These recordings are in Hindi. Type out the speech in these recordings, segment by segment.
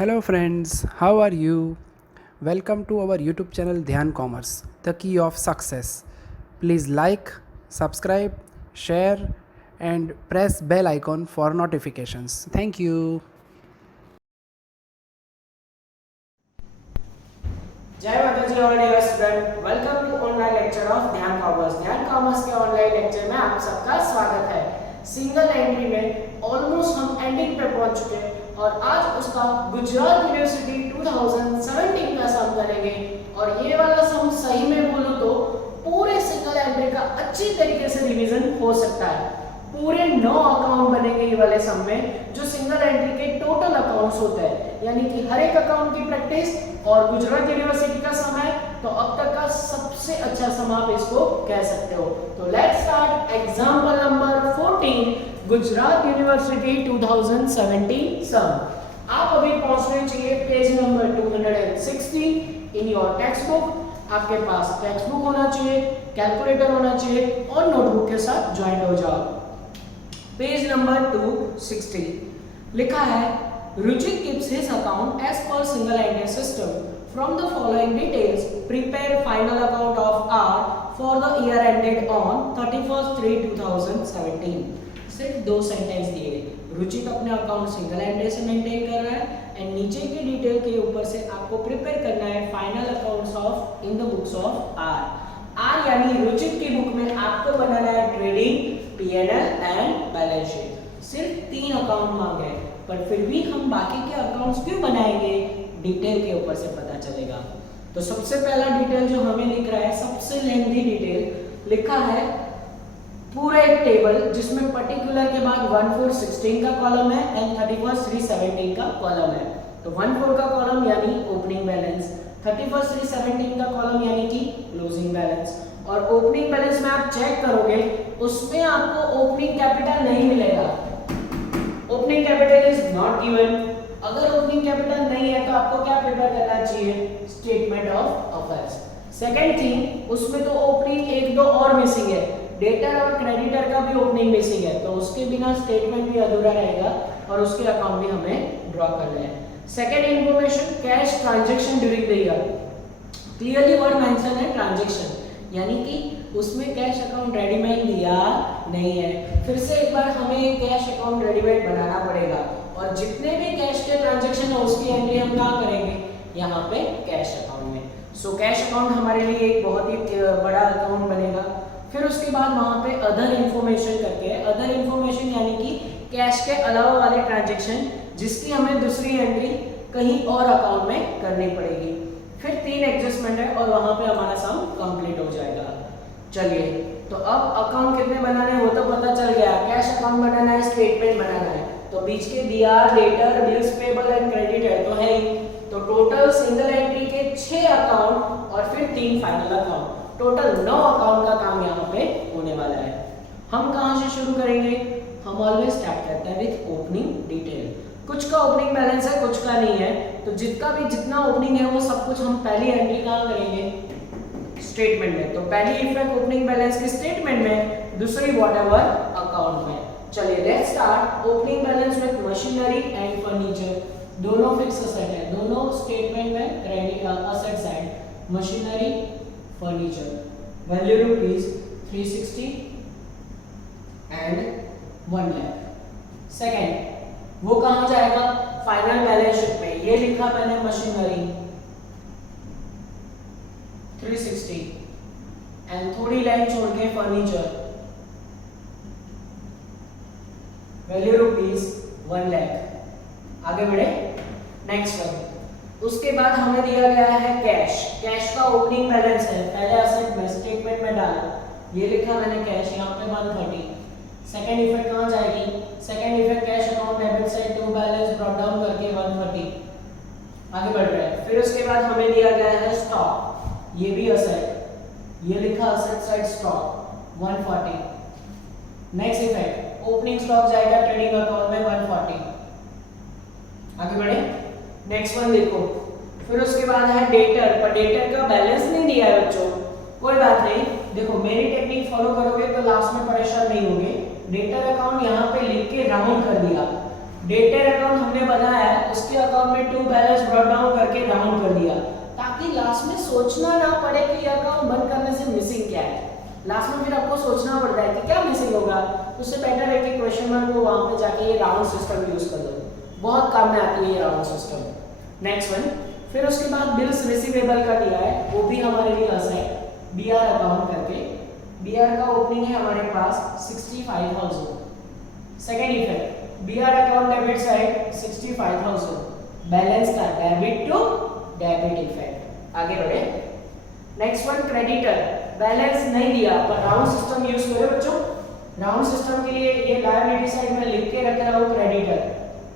Hello friends, how are you? Welcome to our YouTube channel Dhyan Commerce, the key of success. Please like, subscribe, share and press bell icon for notifications. Thank you. जय Mata ji all dear student, welcome to online lecture of Dhyan Commerce. Dhyan Commerce के ऑनलाइन लेक्चर में आप सबका स्वागत है। सिंगल एंट्री में ऑलमोस्ट हम एंडिंग पे पहुंच चुके हैं और आज उसका गुजरात यूनिवर्सिटी 2017 का सम करेंगे। और ये वाला सम सही में बोलूं तो पूरे सिंगल एंट्री का अच्छी तरीके से रिवीजन हो सकता है। पूरे 9 अकाउंट बनेंगे ये वाले सम में, जो सिंगल एंट्री के टोटल अकाउंट्स होते हैं, यानी कि हर एक अकाउंट की प्रैक्टिस। और गुजरात यूनिवर्सिटी का सम है तो अब तक का सबसे अच्छा सम आप इसको कह सकते हो। तो let's start example number 14, Gujarat university 2017 सम। आप अभी पहुंचने चाहिए page number 260 in your text book. आपके पास टेक्स्ट बुक होना चाहिए, कैलकुलेटर होना चाहिए और नोटबुक के साथ ज्वाइंट हो जाओ। पेज नंबर 260 लिखा है, Ruchit keeps his account as per single entry system. From the following details, prepare final account of R for the year ended on 31st/3/2017. सिर्फ 2 सेंटेंस दिए। रुचित अपने अकाउंट सिंगल एंट्री से मेंटेन कर रहा है एंड नीचे के डिटेल के ऊपर से आपको प्रिपेयर करना है final accounts of in the books of R यानी रुचित की बुक में आपको बनाना है trading, P&L and balance sheet. सिर्फ 3 अकाउंट मांगे हैं, पर फिर भी हम बाकी के अकाउंट्स क्यों बनाएंगे, डिटेल के ऊपर से पता चलेगा। तो सबसे पहला डिटेल जो हमें लिख रहा है, सबसे लेंथी डिटेल लिखा है, पूरा एक टेबल जिसमें पर्टिकुलर के बाद 1/4/16 का कॉलम है एंड 31st/3/17 का कॉलम है। तो 1/4 का कॉलम यानी ओपनिंग बैलेंस, 31st/3/17 का कॉलम यानी कि क्लोजिंग बैलेंस। और ओपनिंग बैलेंस में आप चेक करोगे उसमें आपको ओपनिंग कैपिटल नहीं मिलेगा। Opening capital is not given. अगर ओपनिंग कैपिटल नहीं है तो आपको क्या प्रिपेयर करना चाहिए, statement of affairs. Second thing, उसमें तो ओपनिंग 1-2 और मिसिंग है, डेटर और क्रेडिटर का भी ओपनिंग मिसिंग है, तो उसके बिना स्टेटमेंट भी अधूरा रहेगा और उसके अकाउंट भी हमें ड्रॉ करना है। Second information, cash transaction during the year. Clearly word mention है ट्रांजैक्शन, यानी कि उसमें कैश अकाउंट रेडीमेड दिया नहीं है। फिर से एक बार हमें कैश अकाउंट रेडीमेड बनाना पड़ेगा और जितने भी कैश के ट्रांजैक्शन है उसकी एंट्री हम कहाँ करेंगे, यहाँ पे कैश अकाउंट में। सो कैश अकाउंट हमारे लिए एक बहुत ही बड़ा अकाउंट बनेगा। फिर उसके बाद वहाँ पे अदर इंफॉर्मेशन करके है, अदर इंफॉर्मेशन यानी कि कैश के अलावा वाले ट्रांजैक्शन जिसकी हमें दूसरी एंट्री कहीं और अकाउंट में करनी पड़ेगी। फिर 3 एडजस्टमेंट है और वहां पे हमारा सम कंप्लीट हो जाएगा। चलिए, तो अब अकाउंट कितने बनाने हैं वो तो पता चल गया, कैश अकाउंट बनाना है, स्टेटमेंट बनाना है। तो बीच के DR, debtor, bills payable and creditor तो है ही। तो टोटल सिंगल एंट्री के 6 अकाउंट और फिर 3 फाइनल अकाउंट, टोटल 9 अकाउंट का काम यहाँ पे होने वाला है। हम कहाँ से शुरू करेंगे, हम ऑलवेज स्टार्ट करते हैं विथ ओपनिंग डिटेल। कुछ का ओपनिंग बैलेंस है, कुछ का नहीं है, तो जितना ओपनिंग है वो सब कुछ हम पहली एंट्री कहाँ करेंगे, स्टेटमेंट में। तो पहली इफेक्ट ओपनिंग बैलेंस की स्टेटमेंट में, दूसरी व्हाटएवर अकाउंट में। चलिए let's start opening balance with machinery and furniture. दोनों फिक्स असेट है, दोनों स्टेटमेंट में credit asset side, machinery furniture. Value rupees 360 and 1 lakh. Second, वो कहां जाएगा, फाइनल बैलेंस शीट में। ये लिखा मैंने मशीनरी 360 एंड थोड़ी लाइन छोड़ के फर्नीचर, वैल्यू रुपीस 1 लाख। आगे बढ़े, नेक्स्ट वन। उसके बाद हमें दिया गया है कैश। कैश का ओपनिंग बैलेंस है, पहले असेट में स्टेटमेंट में डाला, ये लिखा मैंने कैश, यहाँ पे 130। सेकेंड इफेक्ट कहाँ जाएगी, second effect cash account debit side to balance brought down करके 130। आगे बढ़ रहे हैं। फिर उसके बाद हमें दिया गया है स्टॉक, ये भी असेट, ये लिखा asset side stock 140। Next effect opening stock जाएगा ट्रेडिंग अकाउंट में 140। आगे बढ़े, नेक्स्ट वन देखो। फिर उसके बाद है डेटर, पर डेटर का बैलेंस नहीं दिया है बच्चों, कोई बात नहीं, देखो मेरी टेक्निक फॉलो करोगे तो लास्ट में परेशान नहीं होगे। डेटर अकाउंट यहाँ पे लिख के राउंड कर दिया, डेटर अकाउंट हमने बनाया है, उसके अकाउंट में टू बैलेंस ब्रॉट डाउन करके राउंड कर दिया, ताकि लास्ट में सोचना ना पड़े कि ये अकाउंट बंद करने से मिसिंग क्या है। लास्ट में फिर आपको सोचना पड़ता है कि क्या मिसिंग होगा, तो उससे बेटर है कि क्वेश्चन मार्क को वहां पे जाके ये राउंड सिस्टम यूज कर दो, बहुत काम में आती है ये राउंड सिस्टम। नेक्स्ट वन, फिर उसके बाद बिल्स रिसीवेबल का दिया है, वो भी हमारे लिए आसान है, बीआर अकाउंट करके। बीआर का ओपनिंग है हमारे पास 65,000। Second effect, BR account debit side 65,000, balance का डेबिट टू डेबिट इफेक्ट। आगे बढ़े। नेक्स्ट वन, क्रेडिटर, बैलेंस नहीं दिया पर राउंड सिस्टम यूज करो बच्चों। राउंड सिस्टम के लिए ये लायबिलिटी साइड में लिख के रख रहा हूं क्रेडिटर,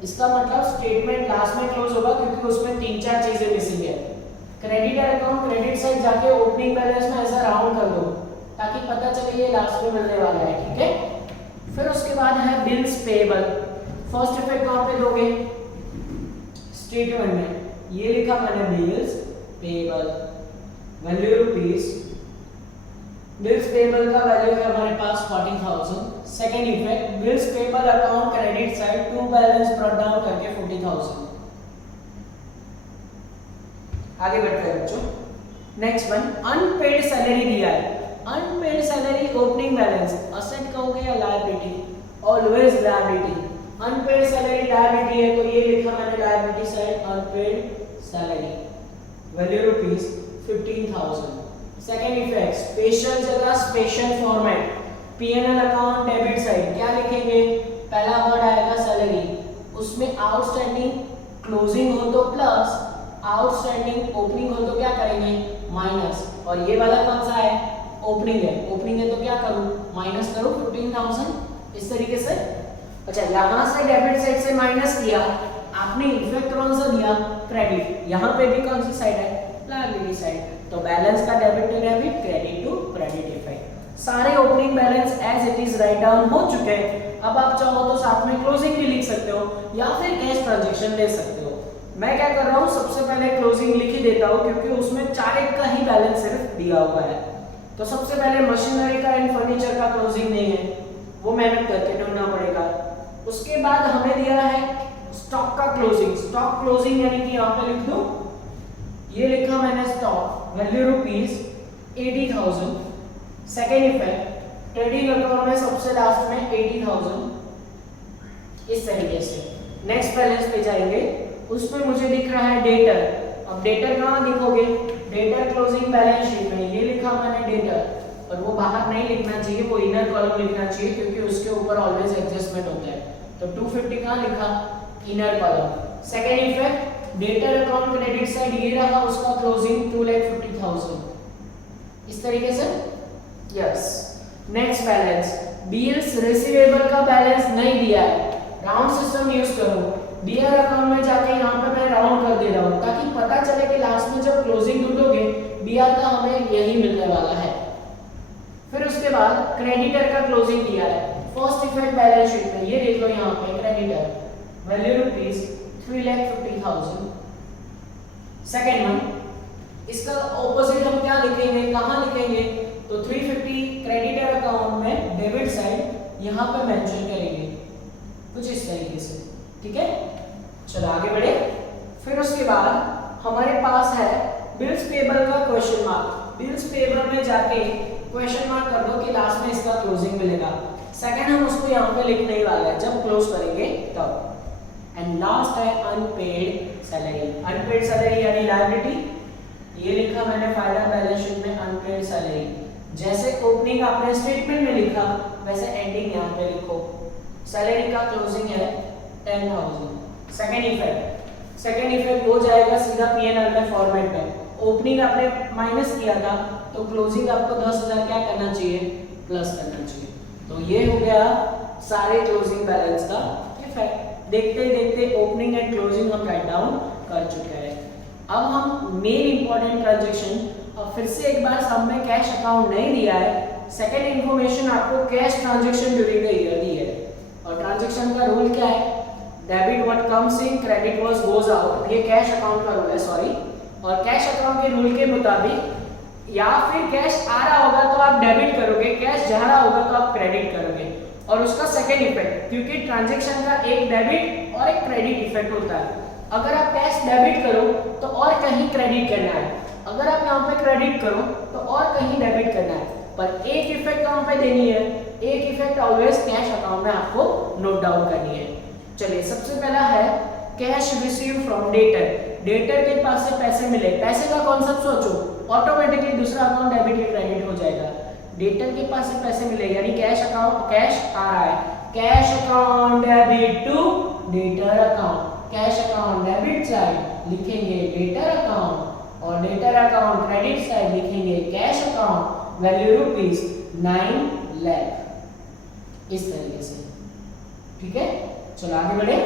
इसका मतलब स्टेटमेंट लास्ट में क्लोज होगा क्योंकि उसमें 3-4 चीजें मिसिंग है। क्रेडिटर अकाउंट क्रेडिट साइड जाके ओपनिंग बैलेंस में ऐसा राउंड कर दो ताकि पता चले ये लास्ट में मिलने वाला है, ठीक है। फिर उसके बाद है बिल्स पेएबल। फर्स्ट इफेक्ट कहां पे दोगे, स्टेटमेंट में, ये लिखा मैंने bills payable, value rupees, bills payable का वैल्यू है हमारे पास 40,000। Second effect, bills payable account credit side to balance brought down करके 40,000। आगे बढ़ते हैं बच्चों। नेक्स्ट वन, अनपेड सैलरी दिया है। Unpaid salary opening balance, asset कहोगे या liability, always liability. Unpaid salary liability है तो ये लिखा मैंने liability side unpaid salary, value rupees 15,000। Second effect, special जगह special format, PNL account debit side क्या लिखेंगे, पहला वर्ड आएगा सैलरी, उसमें आउटस्टैंडिंग क्लोजिंग हो तो प्लस, आउटस्टैंडिंग ओपनिंग हो तो क्या करेंगे माइनस, और ये वाला कौन सा है, ओपनिंग है। ओपनिंग है तो क्या करूं, माइनस करूं 15,000 इस तरीके से। अच्छा, यहां से डेबिट साइड से माइनस किया, आपने इफेक्ट कौन सा दिया, क्रेडिट, यहां पे भी कौन सी साइड है, लायबिलिटी साइड, तो बैलेंस का debit to debit, credit to credit effect. सारे opening balance as it is write down हो चुके हैं। अब आप चाहो तो साथ में क्लोजिंग भी लिख सकते हो या फिर कैश ट्रांजैक्शन ले सकते हो। मैं क्या कर रहा हूं, सबसे पहले क्लोजिंग लिख ही देता हूं क्योंकि उसमें 4 का ही बैलेंस सिर्फ दिया हुआ है। तो सबसे पहले मशीनरी का एंड फर्नीचर का क्लोजिंग नहीं है, वो मेहनत करके ढूंढना पड़ेगा। उसके बाद हमें दिया है स्टॉक का क्लोजिंग। स्टॉक क्लोजिंग यानी कि यहाँ पे लिख दो, ये लिखा मैंने stock, value rupees 80,000। Second effect, trading account में सबसे लास्ट में 80,000 इस तरीके से। नेक्स्ट बैलेंस पे जाएंगे, उसमें मुझे दिख रहा है डेटर। अब डेटर कहाँ लिखोगे, डेटर क्लोजिंग बैलेंस शीट में, ये लिखा मैंने डेटर, और वो बाहर नहीं लिखना चाहिए, वो इनर कॉलम लिखना चाहिए क्योंकि उसके ऊपर ऑलवेज एडजस्टमेंट होता है। तो 250 कहाँ लिखा, inner column. Second effect, debtor account credit side ये रहा उसका क्लोजिंग 2,50,000 इस तरीके से। Yes. Next balance, bills receivable का बैलेंस नहीं दिया है, राउंड सिस्टम यूज करो। बीआर अकाउंट में जाके यहाँ पे मैं राउंड कर दे रहा हूँ ताकि पता चले कि लास्ट में जब क्लोजिंग ढूंढोगे बीआर का हमें यही मिलने वाला है। फिर उसके बाद क्रेडिटर का क्लोजिंग दिया है फर्स्ट इफेक्ट बैलेंस शीट में, ये देख लो यहाँ पे creditor, value rupees 3,50,000। Second one, इसका ऑपोजिट हम क्या लिखेंगे, कहाँ लिखेंगे, तो 350 क्रेडिटर अकाउंट में डेबिट साइड यहाँ पे मेंशन करेंगे कुछ इस तरीके से, ठीक है। चलो आगे बढ़े। फिर उसके बाद हमारे पास है बिल्स पेएबल का क्वेश्चन मार्क। बिल्स पेएबल में जाके क्वेश्चन मार्क कर दो कि लास्ट में इसका क्लोजिंग मिलेगा। सेकंड हम उसको यहाँ पे लिखने ही वाला है जब क्लोज करेंगे तब। एंड लास्ट है अनपेड सैलरी। अनपेड सैलरी यानी लायबिलिटी, ये लिखा मैंने फाइनल बैलेंस शीट में अनपेड सैलरी। जैसे ओपनिंग आपने स्टेटमेंट में लिखा वैसे एंडिंग यहाँ पे लिखो। सैलरी का क्लोजिंग है 10,000। सेकेंड इफेक्ट हो जाएगा सीधा पीएनएल में फॉर्मेट में। ओपनिंग आपने माइनस किया था तो क्लोजिंग आपको 10,000 क्या करना चाहिए, प्लस करना चाहिए। तो ये हो गया सारे क्लोजिंग बैलेंस का इफेक्ट। देखते देखते ओपनिंग एंड क्लोजिंग हम राइट डाउन कर चुके हैं। अब हम मेन इंपॉर्टेंट ट्रांजेक्शन, और फिर से एक बार सब में कैश अकाउंट नहीं दिया है, सेकेंड इंफॉर्मेशन आपको cash transaction during the year दी है। और ट्रांजेक्शन का रूल क्या है, debit what comes in, credit what goes out. ये कैश अकाउंट का रूल है, सॉरी। और कैश अकाउंट के रूल के मुताबिक या फिर कैश आ रहा होगा तो आप डेबिट करोगे, कैश जा रहा होगा तो आप क्रेडिट करोगे। और उसका सेकेंड इफेक्ट, क्योंकि ट्रांजेक्शन का एक डेबिट और एक क्रेडिट इफेक्ट होता है। अगर आप कैश डेबिट करो तो और कहीं क्रेडिट करना है, अगर आप यहाँ पे क्रेडिट करो तो और कहीं डेबिट करना है, पर एक इफेक्ट कहाँ पे देनी है, एक इफेक्ट ऑलवेज कैश अकाउंट में आपको नोट डाउन करनी है। चलिए सबसे पहला है cash receive from debtor, debtor के पास से पैसे मिले, पैसे का कॉन्सेप्ट सोचो, ऑटोमेटिकली दूसरा अकाउंट डेबिट या क्रेडिट हो जाएगा। डेटर के पास से पैसे मिले यानी कैश अकाउंट, कैश आ रहा है, cash account debit to debtor account, cash account debit side लिखेंगे डेटर अकाउंट और डेटर अकाउंट क्रेडिट साइड लिखेंगे cash account, value rupees 9 lakh, इस तरीके से। ठीक है, चलो आगे बढ़े।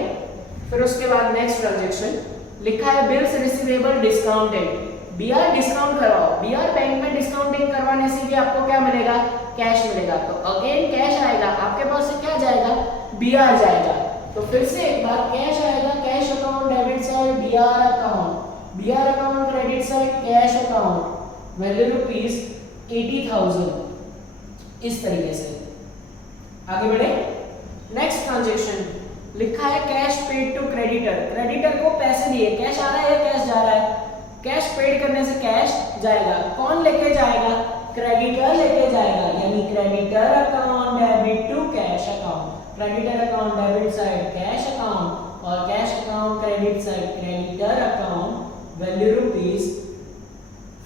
फिर उसके बाद नेक्स्ट ट्रांजैक्शन लिखा है bills receivable discounted, BR discount करवाओ, बीआर बैंक में डिस्काउंटिंग करवाने से भी आपको क्या मिलेगा, कैश मिलेगा। तो अगेन कैश आएगा, आपके पास से क्या जाएगा, बीआर जाएगा। तो फिर से एक बार कैश आएगा, cash account debit side BR account, BR account credit side cash account, value rupees 80,000, इस तरीके से। आगे बढ़े। नेक्स्ट ट्रांजैक्शन लिखा है cash paid to creditor, creditor को पैसे दिए, कैश आ रहा है या कैश जा रहा है, कैश पेड करने से कैश जाएगा, कौन लेके जाएगा, क्रेडिटर लेके जाएगा, यानी creditor account debit to cash account, creditor account debit side cash account और cash account credit side creditor account, value rupees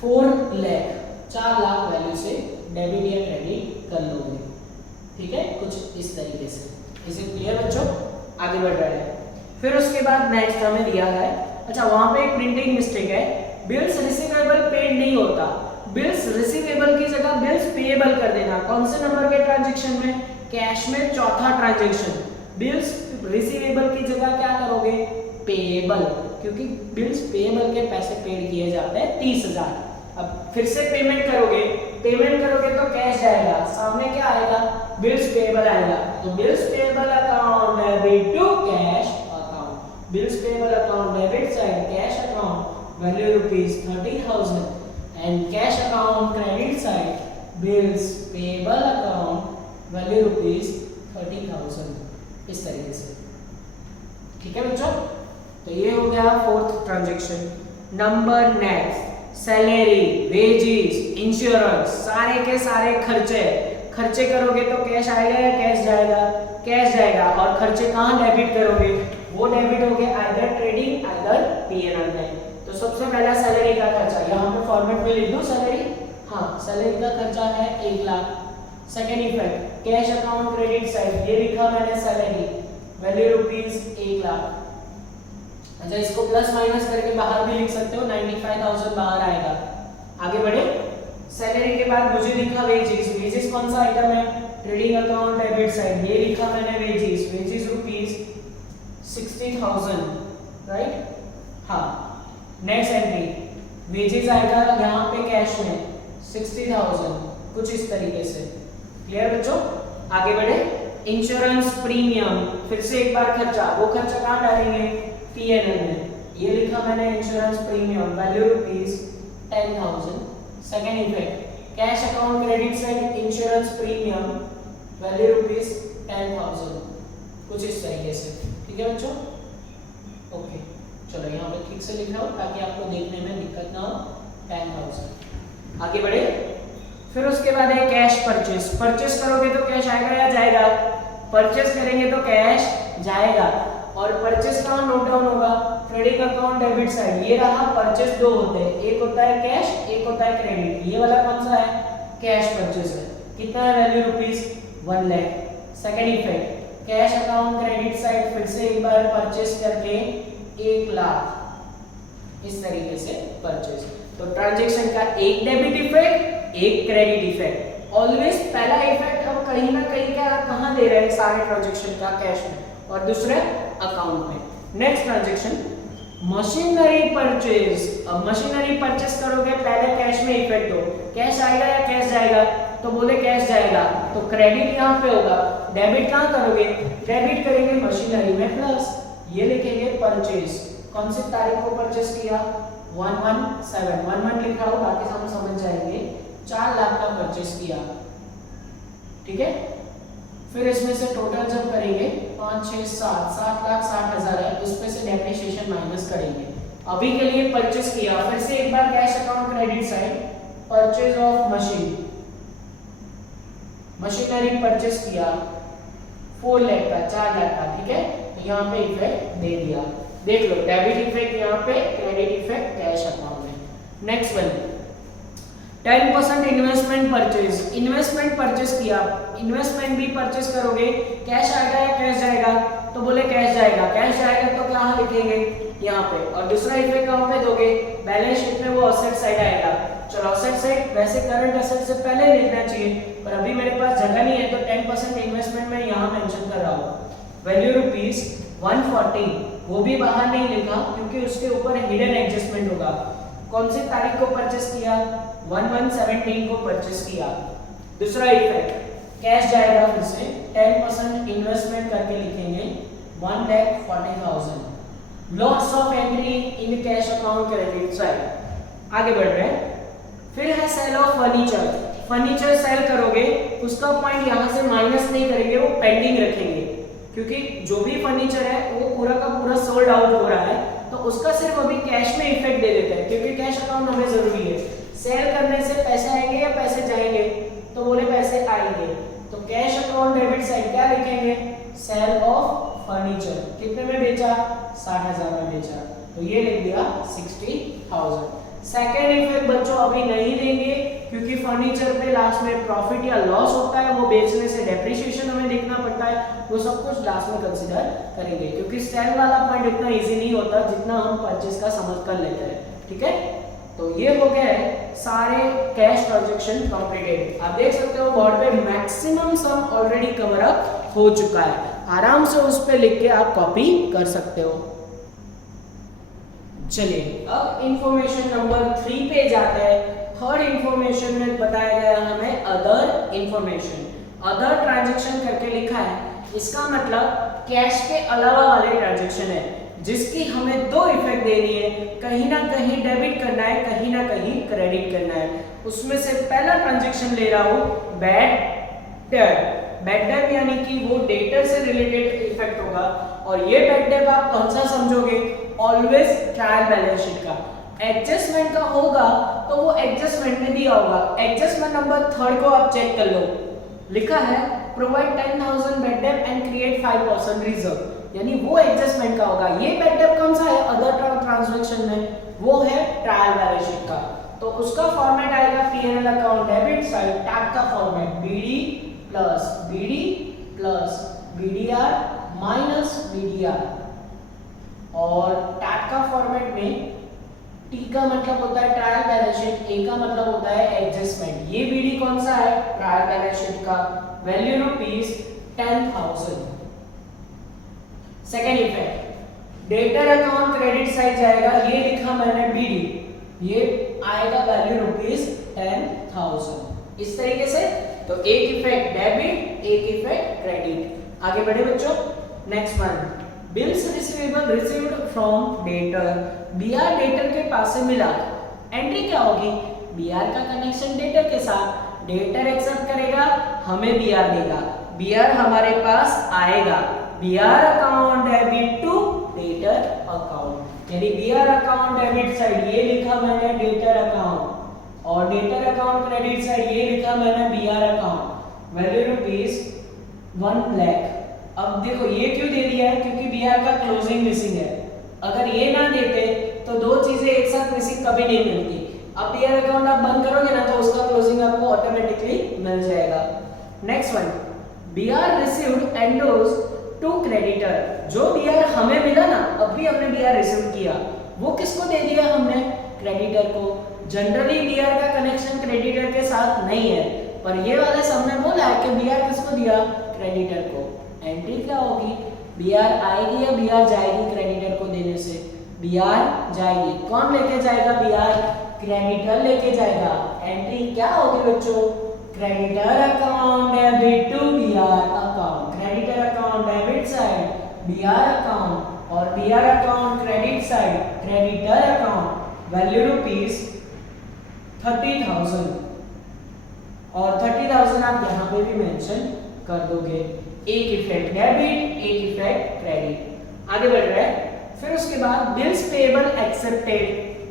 4 lakh, 4 lakh value से डेबिट या क्रेडिट कर लोगे। ठीक है, कुछ इस तरीके से। इसे क्लियर बच्चों, आगे बढ़ रहे हैं। फिर उसके बाद नेक्स्ट हमें दिया है, अच्छा वहां पे एक प्रिंटिंग मिस्टेक है, बिल्स रिसीवेबल पेड नहीं होता, बिल्स रिसीवेबल की जगह बिल्स पेएबल कर देना। कौन से नंबर के ट्रांजैक्शन में, कैश में चौथा ट्रांजैक्शन, बिल्स रिसीवेबल की जगह क्या करोगे, पेएबल, क्योंकि बिल्स पेएबल के पैसे पेड किए जाते हैं 30,000। अब फिर से पेमेंट करोगे तो कैश जाएगा, सामने क्या आएगा, बिल्स पेएबल आएगा। तो bills payable account debit to cash account, bills payable account debit side cash account, value rupees 30,000 and cash account credit side bills payable account, value rupees 30,000, इस तरीके से। ठीक है बच्चों, तो ये हो गया fourth transaction. Number next salary, wages, insurance, सारे के सारे खर्चे करोगे तो कैश आएगा या कैश जाएगा, कैश जाएगा। और खर्चे कहाँ डेबिट करोगे, वो डेबिट होंगे आइदर ट्रेडिंग आइदर पीएनएल में। तो सबसे पहला सैलरी का खर्चा, यहाँ पे फॉर्मेट में लिख दूं सैलरी, हाँ सैलरी का खर्चा है 1 lakh. Second effect cash account credit side, ये लिखा मैंने सैलरी, वैल्यू रुपीस 1 लाख। अच्छा इसको प्लस माइनस करके बाहर भी लिख सकते हो, 95,000 बाहर आएगा। आगे बढ़े। सैलरी के बाद मुझे लिखा वेजेस, वेजेस कौन सा आइटम है, ट्रेडिंग अकाउंट डेबिट साइड, ये लिखा मैंने वेजेस, वेजेस रुपीस 60,000, राइट। हाँ नेक्स्ट एंट्री वेजेस आएगा यहाँ पे कैश में 60,000, कुछ इस तरीके से। क्लियर बच्चों, आगे बढ़े। इंश्योरेंस प्रीमियम, फिर से एक बार खर्चा, वो खर्चा कहाँ डालेंगे, पीएनएल में, ये लिखा मैंने insurance premium, value rupees 10,000। Second effect cash account credit side insurance premium, value rupees 10,000, कुछ इस तरीके से। ठीक है बच्चों, ओके चलो यहाँ पे ठीक से लिख रहा हूँ ताकि आपको देखने में दिक्कत ना हो। 10,000। आगे बढ़े। फिर उसके बाद है कैश परचेस, परचेस करोगे तो कैश आएगा या जाएगा, परचेस करेंगे तो कैश जाएगा। और परचेस कहाँ नोट डाउन होगा, ट्रेडिंग अकाउंट डेबिट साइड, ये रहा। परचेस दो होते हैं, एक होता है कैश, एक होता है क्रेडिट। ये वाला कौन सा है, कैश परचेस है। कितना है, value rupees 1 lakh. Second effect cash account credit side, फिर से एक बार परचेस करके 1 लाख, इस तरीके से परचेस। तो ट्रांजैक्शन का एक डेबिट इफेक्ट, एक क्रेडिट इफेक्ट। ऑलवेज पहला इफेक्ट हम कहीं ना कहीं क्या कहाँ दे रहे हैं, सारे ट्रांजैक्शन का कैश में, और दूसरे अकाउंट में। Next transaction machinery purchase. अब मशीनरी परचेस करोगे पहले कैश में इफेक्ट हो, कैश आएगा या कैश जाएगा, तो बोले कैश जाएगा, तो क्रेडिट यहाँ पे होगा। डेबिट कहाँ करोगे, डेबिट करेंगे मशीनरी में प्लस, ये लिखेंगे परचेज। कौन सी तारीख को परचेस किया, 117, 11 लिख रहा हूँ बाकी हम समझ जाएंगे। 4 लाख का परचेस किया, ठीक है। फिर इसमें से टोटल जब करेंगे 5 6 7,60,000 है, उसमें से डेप्रिसिएशन माइनस करेंगे। अभी के लिए परचेस किया, फिर से एक बार cash account credit side, purchase of machinery purchase किया 4 लाख का, 4 लाख का, ठीक है। तो यहाँ पे इफेक्ट दे दिया, देख लो डेबिट इफेक्ट यहाँ पे, क्रेडिट इफेक्ट कैश अकाउंट में। Next one 10% investment purchase, investment purchase किया, इन्वेस्टमेंट भी परचेज करोगे, कैश आएगा या कैश जाएगा, तो बोले कैश जाएगा, कैश जाएगा तो क्या लिखेंगे यहाँ पे, और दूसरा इफेक्ट कहाँ पे दोगे, बैलेंस शीट में वो असेट साइड आएगा। चलो असेट साइड वैसे करंट असेट से पहले लिखना चाहिए, पर अभी मेरे पास जगह नहीं है तो 10% इन्वेस्टमेंट में यहाँ मेंशन कर रहा हूँ। वैल्यू रुपीस 140, वो भी बाहर नहीं लिखा क्योंकि उसके ऊपर हिडन एडजस्टमेंट होगा। कौन सी तारीख को परचेस किया, 1/1/17 को परचेस किया। दूसरा इफेक्ट कैश जाएगा, फिर से 10% इन्वेस्टमेंट करके लिखेंगे 1,40,000। Loss of entry in cash account credit side. आगे बढ़ रहे हैं, फिर है sale of furniture, furniture sale करोगे उसका पॉइंट यहाँ से माइनस नहीं करेंगे, वो पेंडिंग रखेंगे, क्योंकि जो भी फर्नीचर है वो पूरा का पूरा सोल्ड आउट हो रहा है, तो उसका सिर्फ अभी कैश में इफेक्ट दे देते हैं, क्योंकि कैश अकाउंट हमें जरूरी है। सेल करने से पैसे आएंगे या पैसे जाएंगे, तो बोले पैसे आएंगे, तो कैश अकाउंट डेबिट साइड क्या लिखेंगे, सेल ऑफ फर्नीचर, कितने में बेचा, 60,000 में बेचा, तो ये लिख दिया 60,000। सेकेंड इफेक्ट बच्चों अभी नहीं देंगे, क्योंकि फर्नीचर पे लास्ट में प्रॉफिट या लॉस होता है, वो बेचने से डेप्रिसिएशन हमें देखना पड़ता है, वो सब कुछ लास्ट में कंसीडर करेंगे, क्योंकि सेल वाला पॉइंट इतना इजी नहीं होता जितना हम परचेस का समझ कर लेते हैं, ठीक है। तो ये हो गए सारे कैश ट्रांजैक्शन कंप्लीटेड। आप देख सकते हो बोर्ड पे मैक्सिमम सम ऑलरेडी कवर अप हो चुका है, आराम से उस पे लिख के आप कॉपी कर सकते हो। चलिए अब इंफॉर्मेशन नंबर 3 पे जाते हैं। थर्ड इंफॉर्मेशन में बताया गया हमें अदर इंफॉर्मेशन, अदर ट्रांजैक्शन करके लिखा है, इसका मतलब कैश के अलावा वाले ट्रांजैक्शन है, जिसकी हमें दो इफेक्ट देनी है, कहीं ना कहीं डेबिट करना है, कहीं ना कहीं क्रेडिट करना है। उसमें से पहला ट्रांजैक्शन ले रहा हूं बैड डेट। बैड डेट यानी कि वो डेटर से रिलेटेड इफेक्ट होगा, और ये बैड डेट आप कौन सा समझोगे, ऑलवेज ट्रायल बैलेंस शीट का एडजस्टमेंट का होगा, तो वो एडजस्टमेंट में दिया होगा। एडजस्टमेंट नंबर 3 को आप चेक कर लो, लिखा है provide 10,000 bad debt and create 5% reserve, यानी वो एडजस्टमेंट का होगा। ये बैड डेट कौन सा है अदर ट्रांजैक्शन में, वो है ट्रायल बैलेंस शीट का, तो उसका फॉर्मेट आएगा PNL account debit side, tag का format BD plus BDR minus BDR, और टैग का फॉर्मेट में टी का मतलब होता है ट्रायल बैलेंस शीट, ए का मतलब होता है एडजस्टमेंट। ये बीडी कौन सा है, ट्रायल बैलेंस शीट का, value rupees 10,000। Second effect debtor account credit side जाएगा, ये लिखा मैंने बीडी, ये आएगा वैल्यू रुपीस 10,000। इस तरीके से तो एक इफेक्ट डेबिट, एक इफेक्ट क्रेडिट। आगे बढ़े बच्चों, next one bills receivable received from debtor. BR debtor के पास से मिला, एंट्री क्या होगी, बीआर का कनेक्शन डेटर के साथ, डेटर एक्सेप्ट करेगा, हमें बीआर देगा, बीआर हमारे पास आएगा, BR account debit to debtor account, यानी बीआर अकाउंट डेबिट साइड ये लिखा मैंने डेटर अकाउंट, और डेटर अकाउंट क्रेडिट साइड ये लिखा मैंने BR account, value rupees 1 lakh. अब देखो ये क्यों दे दिया है, क्योंकि बीआर का क्लोजिंग मिसिंग है, अगर ये ना देते तो दो चीजें एक साथ मिसिंग कभी नहीं मिलती। अब बीआर अकाउंट आप बंद करोगे ना तो उसका क्लोजिंग आपको ऑटोमेटिकली मिल जाएगा। Next one BR received endorse to creditor, जो बीआर हमें मिला ना, अभी हमने बीआर रिसीव किया, वो किसको दे दिया हमने, क्रेडिटर को। जनरली बीआर का कनेक्शन क्रेडिटर के साथ नहीं है, पर ये वाले सबने बोला है कि बीआर किसको दिया, क्रेडिटर को। एंट्री क्या होगी, बीआर आएगी या बीआर जाएगी क्रेडिटर को देने से, बीआर जाएगी। कौन लेके जाएगा बीआर, क्रेडिटर लेके जाएगा। एंट्री क्या होगी बच्चों, creditor account debit to BR account, creditor account debit side BR account, और BR account credit side creditor account, value rupees 30,000, और 30,000 आप यहाँ पे भी मेंशन कर दोगे। एक इफेक्ट डेबिट, एक इफेक्ट क्रेडिट। आगे बढ़ रहा है। फिर उसके बाद बिल्स पेएबल एक्सेप्टेड।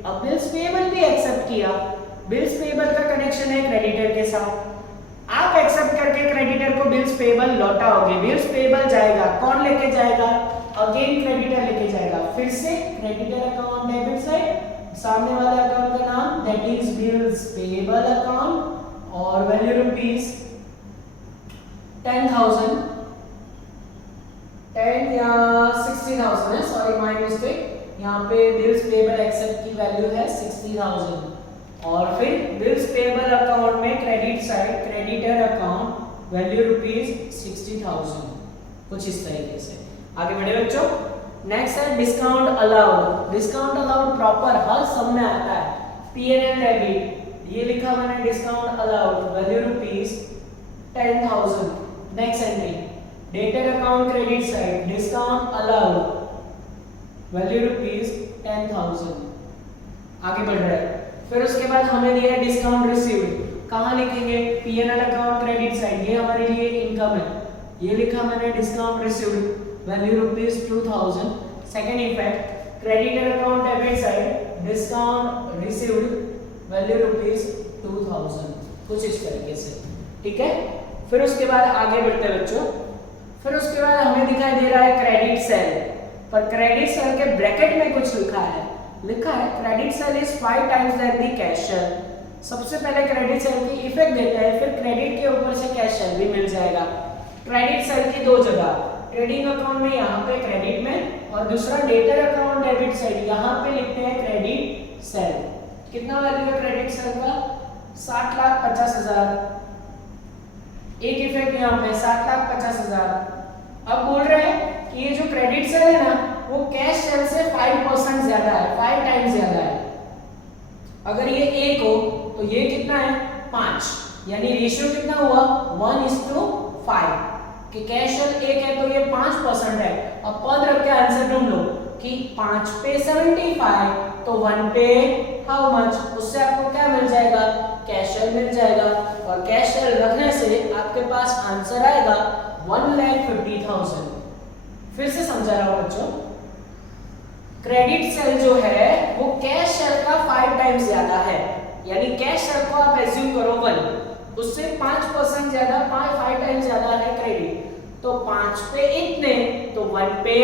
अब बिल्स पेएबल भी एक्सेप्ट किया। बिल्स पेएबल का कनेक्शन है क्रेडिटर के साथ। आप एक्सेप्ट करके क्रेडिटर को बिल्स पेएबल लौटाओगे। बिल्स पेएबल जाएगा, कौन लेके जाएगा? अगेन क्रेडिटर लेके जाएगा। फिर से क्रेडिटर अकाउंट डेबिट साइड, सामने वाले अकाउंट का नाम that is bills payable account और वैल्यू रुपीस 10,000, 10 या 60,000 है, सॉरी माय मिस्टेक। यहाँ पे बिल्स पेएबल एक्सेप्ट की वैल्यू है 60,000। और फिर बिल्स पेएबल अकाउंट में credit side creditor account value rupees 60,000, कुछ इस तरीके से। आगे बढ़े बच्चों। नेक्स्ट है discount allowed. Discount allowed proper हर सब में आता है। P&L डेबिट, ये लिखा मैंने discount allowed value rupees 10,000। Next entry debtor account credit side discount allowed value rupees 10,000। आगे बढ़ रहा है। फिर उसके बाद हमें दिया है डिस्काउंट रिसीव्ड। कहाँ लिखेंगे? P&L अकाउंट क्रेडिट साइड, ये हमारे लिए इनकम है, ये लिखा मैंने discount received value rupees 2,000। Second effect creditor account debit side discount received value rupees 2,000, कुछ इस तरीके से। ठीक है। फिर उसके बाद आगे बढ़ते हैं बच्चों। फिर उसके बाद हमें दिखाई दे रहा है क्रेडिट सेल, पर क्रेडिट सेल के ब्रैकेट में कुछ लिखा है credit sale is 5 times than the cash sale. सबसे पहले क्रेडिट सेल की इफेक्ट देते हैं, फिर क्रेडिट के ऊपर से कैश सेल भी मिल जाएगा। क्रेडिट सेल की दो जगह, ट्रेडिंग अकाउंट में यहाँ पे क्रेडिट में, और दूसरा डेटर अकाउंट डेबिट साइड यहाँ पे लिखते हैं क्रेडिट सेल। कितना वैल्यू है क्रेडिट सेल का? 60,50,000। एक इफेक्ट यहाँ पे 60,50,000। अब बोल रहे हैं कि ये जो क्रेडिट सेल है ना वो कैश सेल से 5% ज्यादा है, 5 टाइम्स ज्यादा है। अगर ये 1 हो तो ये कितना है? 5, यानी रेशियो कितना हुआ? 1:5 कि कैश सेल 1 है तो ये 5% है। अब पद रख के आंसर ढूंढ लो कि 5 पे 75 तो 1 पे हाउ मच, उससे आपको क्या मिल जाएगा? कैश सेल मिल जाएगा। और कैश सेल रखने से आपके पास आंसर आएगा 1,50,000। फिर से समझा रहा हूं बच्चों, क्रेडिट सेल जो है वो कैश सेल का 5 टाइम्स ज्यादा है, यानी कैश सेल को आप एज्यूम करो 1, उससे 5% ज्यादा, 5 टाइम्स ज्यादा है क्रेडिट। तो 5 पे इतने तो 1 पे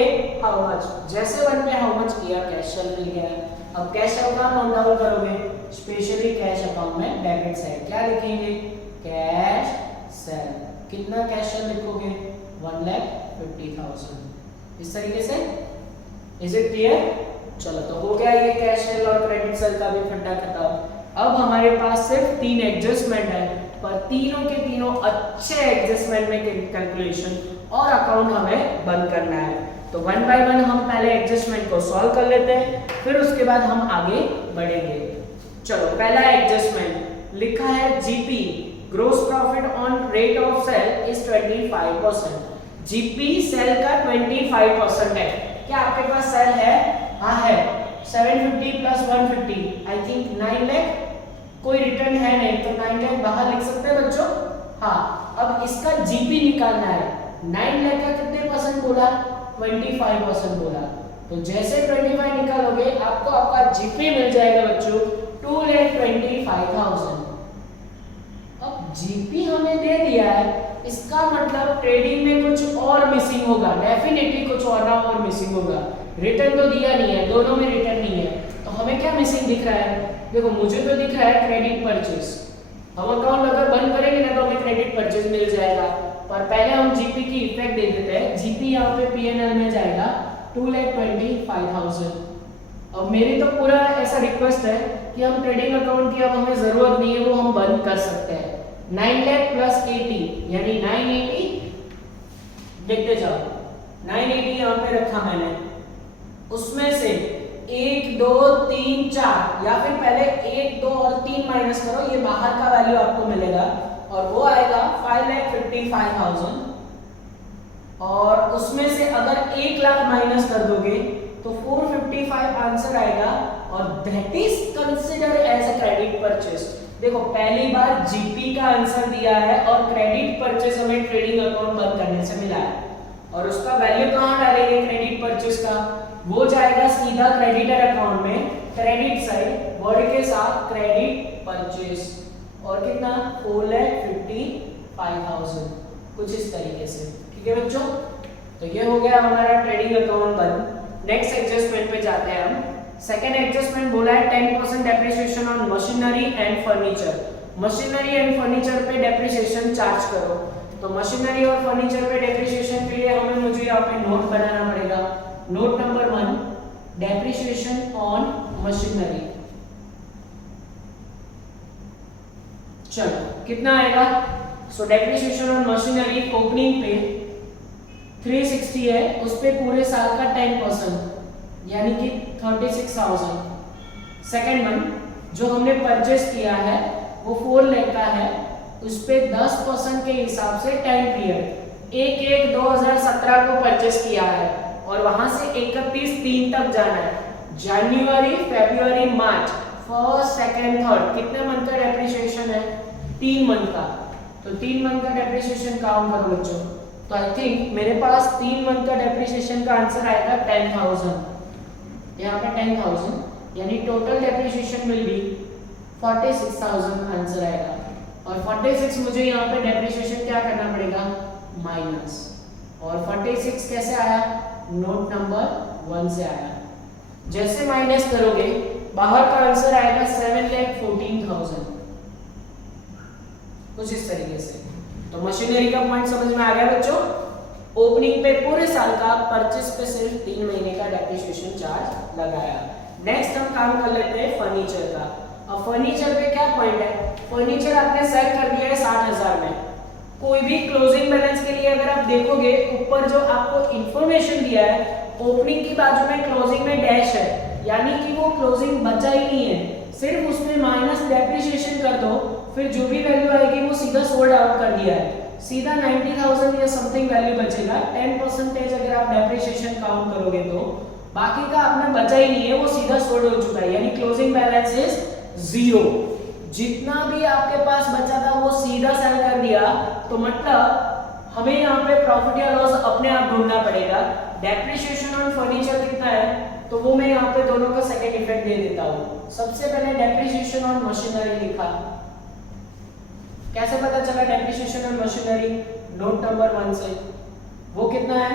हाउ मच, जैसे 1 पे हाउ मच किया कैश सेल मिल गया। अब कैश सेल का नोट डाउन करोगे, स्पेशली कैश अकाउंट में डेबिट साइड क्या लिखेंगे? Cash cell. कितना कैश सेल लिखोगे? 1,50,000। इस तरीके से। Is it clear? चलो तो हो गया ये कैश सेल और क्रेडिट सेल का भी फंडा खत्म। अब हमारे पास सिर्फ 3 एडजस्टमेंट है, पर तीनों के तीनों अच्छे एडजस्टमेंट में कैलकुलेशन और अकाउंट हमें बंद करना है। तो 1 बाय 1 हम पहले एडजस्टमेंट को सॉल्व कर लेते हैं, फिर उसके बाद हम आगे बढ़ेंगे। चलो पहला एडजस्टमेंट लिखा है GP gross profit on rate of sale is 25%। GP sale का 25% है। क्या आपके पास सेल है? हाँ है। 750 प्लस 150 आई थिंक 9 लाख। कोई रिटर्न है नहीं तो 9 लाख बाहर लिख सकते हैं बच्चों। हाँ, अब इसका जीपी निकालना है। 9 लाख का कितने परसेंट बोला? 25% बोला। तो जैसे 25 निकालोगे आपको आपका जीपी मिल जाएगा बच्चों 2,25,000। अब जीपी हमें दे दिया है, इसका मतलब ट्रेडिंग में कुछ और मिसिंग होगा, डेफिनेटली कुछ और मिसिंग होगा। रिटर्न तो दिया नहीं है, दोनों में रिटर्न नहीं है, तो हमें क्या मिसिंग दिख रहा है? देखो मुझे तो दिख रहा है क्रेडिट परचेज। हम अकाउंट अगर बंद करेंगे ना तो हमें क्रेडिट परचेज मिल जाएगा, पर पहले हम जीपी की इफेक्ट दे देते हैं। जीपी यहाँ पे पीएनएल में जाएगा 2,25,000। अब मेरी तो पूरा ऐसा रिक्वेस्ट है कि हम ट्रेडिंग अकाउंट की अब हमें जरूरत नहीं है, वो हम बंद कर सकते हैं। 9 लाख प्लस 80 यानी 980, देखते जाओ 980 यहाँ पे रखा मैंने, उसमें से 1 2 3 4 या फिर पहले 1 2 और 3 माइनस करो, ये बाहर का वैल्यू आपको मिलेगा और वो आएगा 5,55,000। और उसमें से अगर 1 लाख माइनस कर दोगे तो 455 आंसर आएगा और that is consider as a credit purchase. देखो पहली बार जीपी का आंसर दिया है और क्रेडिट परचेस हमें ट्रेडिंग अकाउंट बंद करने से मिला है, और उसका वैल्यू कहाँ डालेंगे क्रेडिट परचेस का, वो जाएगा सीधा क्रेडिटर अकाउंट में, क्रेडिट साइड वर्ड के साथ क्रेडिट परचेस, और कितना 4,55,000 कुछ इस तरीके से। ठीक है बच्चों, तो ये हो गया हमारा ट्रेडिंग अकाउंट बंद। नेक्स्ट एडजस्टमेंट पे जाते हैं हम। सेकेंड एडजस्टमेंट बोला है 10% depreciation on machinery and furniture. Machinery and furniture पे डेप्रिसिएशन चार्ज करो। तो मशीनरी और फर्नीचर पे डेप्रिसिएशन के लिए हमें मुझे यहाँ पे नोट बनाना पड़ेगा। Note number 1, depreciation on machinery. चलो कितना आएगा, सो डेप्रिसिएशन ऑन मशीनरी ओपनिंग पे 360 है, उस पे पूरे साल का 10% यानी कि 36,000। सेकेंड मंथ जो हमने परचेस किया है वो 4 लाख का है, उस पे 10% के हिसाब से टाइम पीरियड 1/1/2017 को परचेस किया है और वहां से 31/3 तक जाना है। जनवरी, फरवरी, मार्च, फर्स्ट, सेकेंड, थर्ड, कितने मंथ का डेप्रिसिएशन है, 3 मंथ का। तो 3 मंथ का डेप्रिसिएशन काउंट करो बच्चों। तो आई थिंक मेरे पास 3 मंथ का डेप्रिसिएशन का आंसर आएगा 10,000। यहाँ पे 10,000 यानी total depreciation will be 46,000 answer आएगा। और 46 मुझे यहाँ पे डेप्रिसिएशन क्या करना पड़ेगा, माइनस। और 46 कैसे आया, नोट नंबर 1 से आया। जैसे माइनस करोगे बाहर का आंसर आएगा 7,14,000 कुछ इस तरीके से। तो मशीनरी का पॉइंट समझ में आ गया बच्चों। ओपनिंग पे पूरे साल का, परचेस पे सिर्फ 3 महीने का डेप्रिसिएशन चार्ज लगाया। नेक्स्ट हम काम कर लेते हैं फर्नीचर का। अब फर्नीचर पे क्या पॉइंट है, फर्नीचर आपने सेट कर दिया है 60,000 में। कोई भी क्लोजिंग बैलेंस के लिए अगर आप देखोगे ऊपर जो आपको इंफॉर्मेशन दिया है, ओपनिंग की बाजू में क्लोजिंग में डैश है, यानी कि वो क्लोजिंग बचा ही नहीं है, सिर्फ उसमें माइनस डेप्रिसिएशन कर दो, फिर जो भी वैल्यू आएगी वो सीधा सोल्ड आउट कर दिया है, सीधा 90,000 या समथिंग वैल्यू बचेगा। 10% अगर आप डेप्रिसिएशन काउंट करोगे तो बाकी का आपने बचा ही नहीं है, वो सीधा सोल्ड हो चुका है, यानी क्लोजिंग बैलेंस इज 0। जितना भी आपके पास बचा था वो सीधा सेल कर दिया, तो मतलब हमें यहाँ पे प्रॉफिट या लॉस अपने आप ढूंढना पड़ेगा। डेप्रिसिएशन ऑन फर्नीचर कितना है, तो वो मैं यहाँ पे दोनों का सेकंड इफेक्ट दे देता हूँ। सबसे पहले डेप्रिसिएशन ऑन मशीनरी लिखा, कैसे पता चला depreciation on machinery, note number 1 से। वो कितना है,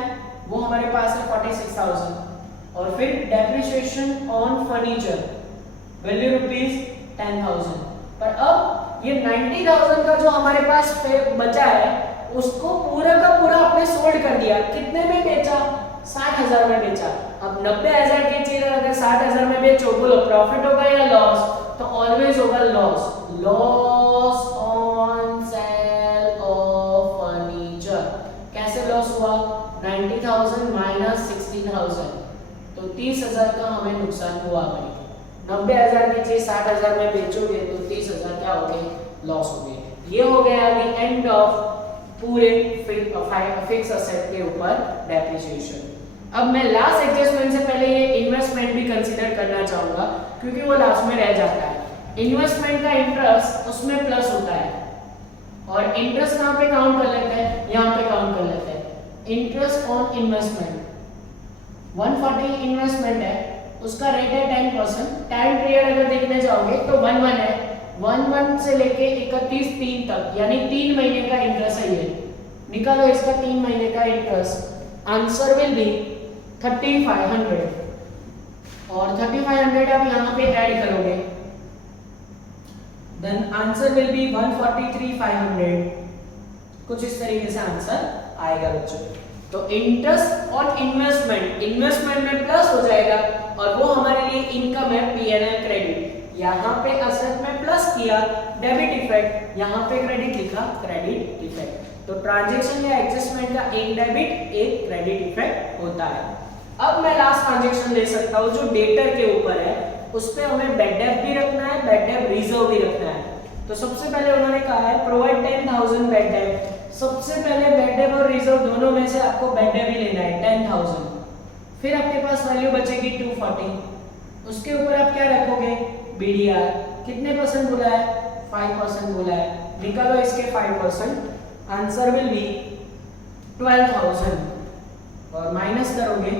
वो हमारे पास है 46,000। और फिर depreciation on furniture value rupees 10,000। पर अब ये 90,000 का जो हमारे पास बचा है उसको पूरा का पूरा आपने सोल्ड कर दिया। कितने में बेचा, 60,000 में बेचा। अब 90,000 की चीज अगर 60,000 में बेचो, बोलो प्रॉफिट होगा या लॉस, तो ऑलवेज होगा loss. Loss on sale of furniture. कैसे लॉस हुआ, 90,000 माइनस 60,000, तो 30,000 का हमें नुकसान हुआ भाई। 90,000 की चीज 60,000 में बेचोगे तो 30,000 क्या हो गए, लॉस हो गए। ये हो गया द एंड ऑफ पूरे फिक्स असेट के ऊपर डेप्रिसिएशन। अब मैं लास्ट एडजस्टमेंट से पहले ये इन्वेस्टमेंट भी कंसीडर करना चाहूंगा, क्योंकि वो लास्ट में रह जाता है। इन्वेस्टमेंट का इंटरेस्ट उसमें प्लस होता है, और इंटरेस्ट कहाँ पे काउंट कर लेते हैं, यहाँ पे काउंट कर लेते हैं। इंटरेस्ट ऑन इन्वेस्टमेंट 140 इन्वेस्टमेंट है, उसका रेट है 10%। टाइम पीरियड अगर देखने जाओगे तो 1 है, 1 से लेके 31/3 तक, यानी 3 महीने का इंटरेस्ट है। ये निकालो इसका 3 महीने का इंटरेस्ट, आंसर विल बी 3,500। और 3,500 आप यहाँ पे ऐड करोगे, देन आंसर विल बी 143,500 कुछ इस तरीके से आंसर आएगा बच्चों। तो इंटरेस्ट ऑन इन्वेस्टमेंट, इन्वेस्टमेंट में प्लस हो जाएगा, और वो हमारे लिए इनकम है, P&L क्रेडिट। यहाँ पे असेट में प्लस किया, डेबिट इफेक्ट, यहाँ पे क्रेडिट लिखा, क्रेडिट इफेक्ट। तो ट्रांजैक्शन या एडजस्टमेंट का एक डेबिट एक क्रेडिट इफेक्ट होता है। अब मैं लास्ट ट्रांजैक्शन ले सकता हूँ जो डेटर के ऊपर है, उस पे हमें बैड डेट भी रखना है, बैड डेट रिजर्व भी रखना है। तो सबसे पहले उन्होंने कहा है प्रोवाइड 10,000 बैड डेट। सबसे पहले बैड डेट और रिजर्व दोनों में से आपको बैड डेट भी लेना है 10,000। फिर आपके पास वैल्यू बचेगी 240, उसके ऊपर आप क्या रखोगे, BDR। कितने परसेंट बोला है, 5% बोला है, निकालो इसके 5%, आंसर विल बी 12,000 और माइनस करोगे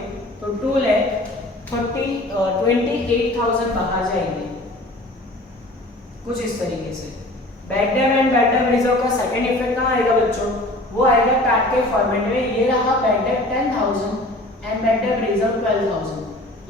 तो 2,28,000 बाहर जाएंगे, कुछ इस तरीके से। Bad debt and bad debt reserve का सेकंड इफेक्ट कहाँ आएगा बच्चों? वो आएगा टाट के फॉर्मेट में। ये रहा bad debt 10,000 and bad debt reserve 12,000,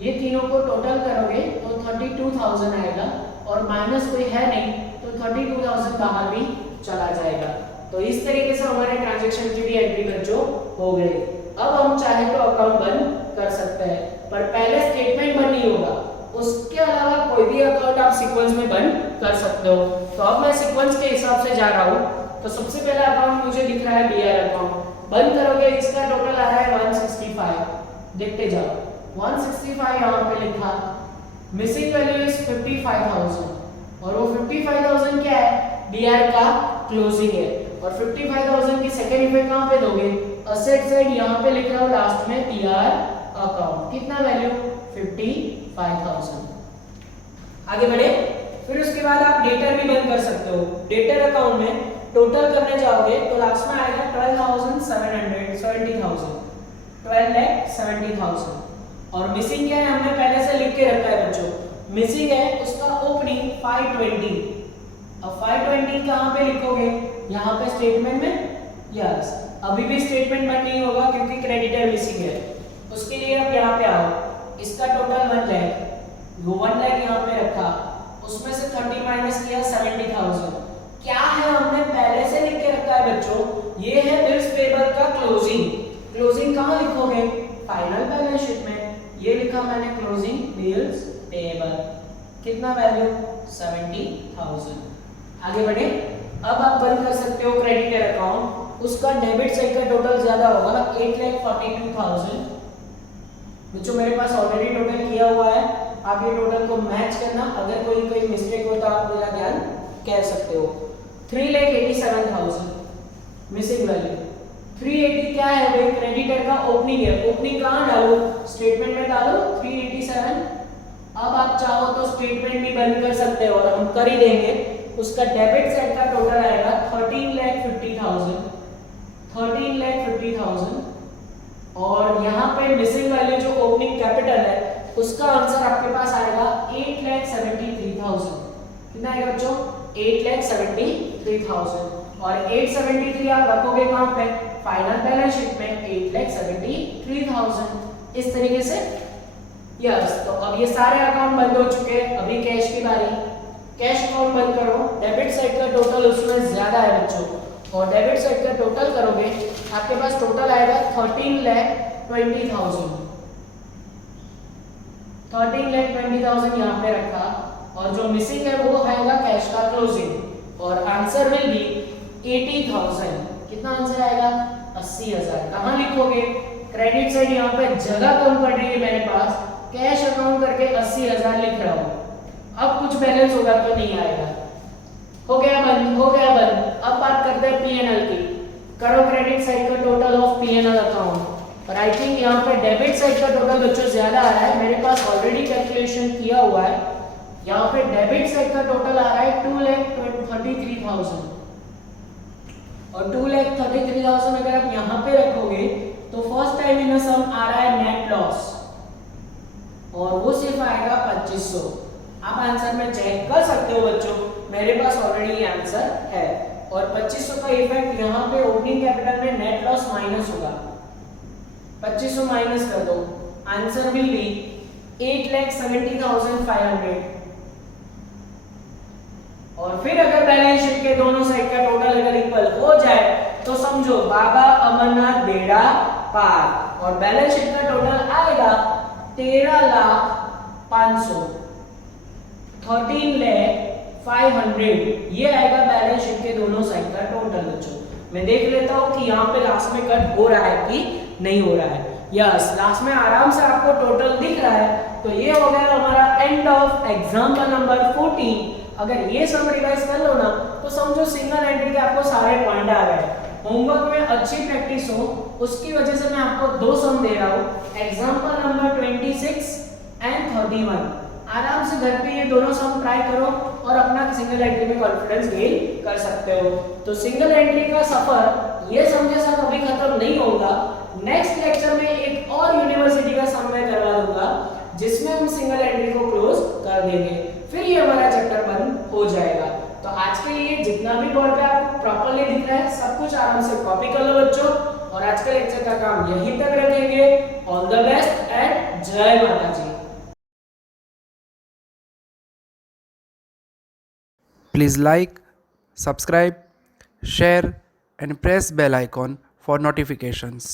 ये तीनों को टोटल करोगे तो 32,000 आएगा और माइनस कोई है नहीं तो 32,000 बाहर भी चला जाएगा। तो इस तरीके से हमारे ट्रांजैक्शन की भी एंट्री बच्चों हो गई। अब हम चाहे तो अकाउंट बंद कर सकते हैं, पर पहले स्टेटमेंट बंद नहीं होगा, उसके अलावा कोई भी अकाउंट आप सीक्वेंस में बंद कर सकते हो। तो अब मैं सीक्वेंस के हिसाब से जा रहा हूँ। तो सबसे पहला अकाउंट मुझे दिख रहा है बीआर अकाउंट, बंद करोगे इसका टोटल आ रहा है 165, देखते जाओ 165 यहाँ पे लिखा, मिसिंग वैल्यू इज 55,000 और वो 55,000 क्या है? बीआर का क्लोजिंग है। और 55,000 की सेकंड इफेक्ट कहाँ पे दोगे? असेट साइड यहाँ पे लिख रहा हूँ लास्ट में बीआर अकाउंट, कितना वैल्यू? 55,000। आगे बढ़े, फिर उसके बाद आप डेटर भी बंद कर सकते हो। डेटर अकाउंट में टोटल करने जाओगे तो लास्ट में आएगा 12,70,000 और मिसिंग क्या है? हमने पहले से लिख के रखा है बच्चों, मिसिंग है उसका ओपनिंग 520। अब 520 कहाँ पे लिखोगे? यहाँ पे स्टेटमेंट में। यस, अभी भी स्टेटमेंट बंद नहीं होगा क्योंकि क्रेडिटर मिसिंग है। उसके लिए आप यहाँ पे आओ, इसका टोटल 1 लाख, वो 1 लाख यहाँ पे रखा, उसमें से 30 माइनस किया 70,000। क्या है? हमने पहले से लिख के रखा है बच्चों, ये है बिल्स पेबल का क्लोजिंग। क्लोजिंग कहाँ लिखोगे? फाइनल बैलेंस शीट में। ये लिखा मैंने क्लोजिंग बिल्स पेबल, कितना वैल्यू? 70,000। आगे बढ़े, अब आप बंद कर सकते हो क्रेडिटर अकाउंट, उसका डेबिट साइड का टोटल ज्यादा होगा 8,42,000। बच्चों मेरे पास ऑलरेडी टोटल किया हुआ है, आप ये टोटल को मैच करना, अगर कोई मिस्टेक हो तो आप मेरा ध्यान कह सकते हो। 3,87,000 मिसिंग वैल्यू। 380 क्या है भाई? क्रेडिटर का ओपनिंग है, ओपनिंग कहाँ डालो? स्टेटमेंट में डालो 387। अब आप चाहो तो स्टेटमेंट भी बंद कर सकते हो और हम कर ही देंगे। उसका डेबिट साइड का टोटल आएगा 13,50,000 और यहाँ पे मिसिंग वैल्यू जो ओपनिंग कैपिटल है उसका आंसर आपके पास आएगा 8,73,000। कितना आएगा बच्चों? 8,73,000 और 873 आप रखोगे कहाँ पे? फाइनल बैलेंस शीट में 8,73,000। इस तरीके से। यस, तो अब ये सारे अकाउंट बंद हो चुके हैं, अभी कैश की बारी। कैश अकाउंट बंद करो, डेबिट साइड का टोटल उसमें ज्यादा है बच्चों, और डेबिट साइड का टोटल करोगे आपके पास टोटल आएगा 13,20,000। 13,20,000 यहाँ पे रखा और जो मिसिंग है वो आएगा कैश का क्लोजिंग और आंसर विल बी 80,000। कितना आंसर आएगा? 80,000। कहाँ लिखोगे? क्रेडिट साइड यहाँ पे जगह कम पड़ रही है मेरे पास, कैश अकाउंट करके 80,000 लिख रहा हूँ। अब कुछ बैलेंस होगा तो नहीं आएगा। हो गया बंद, हो गया बंद। अब बात करते हैं पीएनएल की। करो क्रेडिट साइड का टोटल ऑफ पीएनएल अकाउंट, और आई थिंक यहाँ पे डेबिट साइड का टोटल बच्चों ज्यादा आ रहा है, मेरे पास ऑलरेडी कैलकुलेशन किया हुआ है। यहाँ पे डेबिट साइड का टोटल आ रहा है 2,33,000 और 2,33,000 अगर आप यहाँ पे रखोगे तो फर्स्ट टाइम इन सम आ रहा है नेट लॉस और वो सिर्फ आएगा 2,500। आप आंसर में चेक कर सकते हो बच्चों, मेरे पास ऑलरेडी ये आंसर है। और 2,500 का इफेक्ट यहाँ पे ओपनिंग कैपिटल में नेट लॉस माइनस होगा, 2,500 माइनस कर दो, आंसर विल बी 8,70,500। और फिर अगर बैलेंस शीट के दोनों साइड का टोटल अगर इक्वल हो जाए तो समझो बाबा अमरनाथ बेड़ा पार, और बैलेंस शीट का टोटल आएगा 13,500, 13,500। ये आएगा बैलेंस शीट के दोनों साइड का टोटल बच्चों। मैं देख लेता हूँ कि यहाँ पे लास्ट में कट हो रहा है कि नहीं हो रहा है। यस, लास्ट में आराम से आपको टोटल दिख रहा है। तो ये हो गया हमारा एंड ऑफ एग्जाम्पल नंबर 14। अगर ये सब रिवाइज कर लो ना तो समझो सिंगल एंट्री के आपको सारे पॉइंट आ गए। होमवर्क में अच्छी प्रैक्टिस हो उसकी वजह से मैं आपको 2 सम दे रहा हूँ, एग्जाम्पल नंबर 26 एंड 31। आराम से घर पे ये दोनों सम ट्राई करो और अपना सिंगल एंट्री में कॉन्फिडेंस गेन कर सकते हो। तो सिंगल एंट्री का सफर ये सम के साथ अभी खत्म नहीं होगा। नेक्स्ट लेक्चर में एक और यूनिवर्सिटी का सम मैं करवा दूंगा जिसमें हम सिंगल एंट्री को क्लोज कर देंगे, फिर ये हमारा चैप्टर बंद हो जाएगा। तो आज के लिए जितना भी बोर्ड पे आपको प्रॉपर्ली दिख रहा है सब कुछ आराम से कॉपी कर लो बच्चों, और आज के लेक्चर का काम यहीं तक रखेंगे। ऑल द बेस्ट एंड जय माता जी। Please like, subscribe, share and press bell icon for notifications.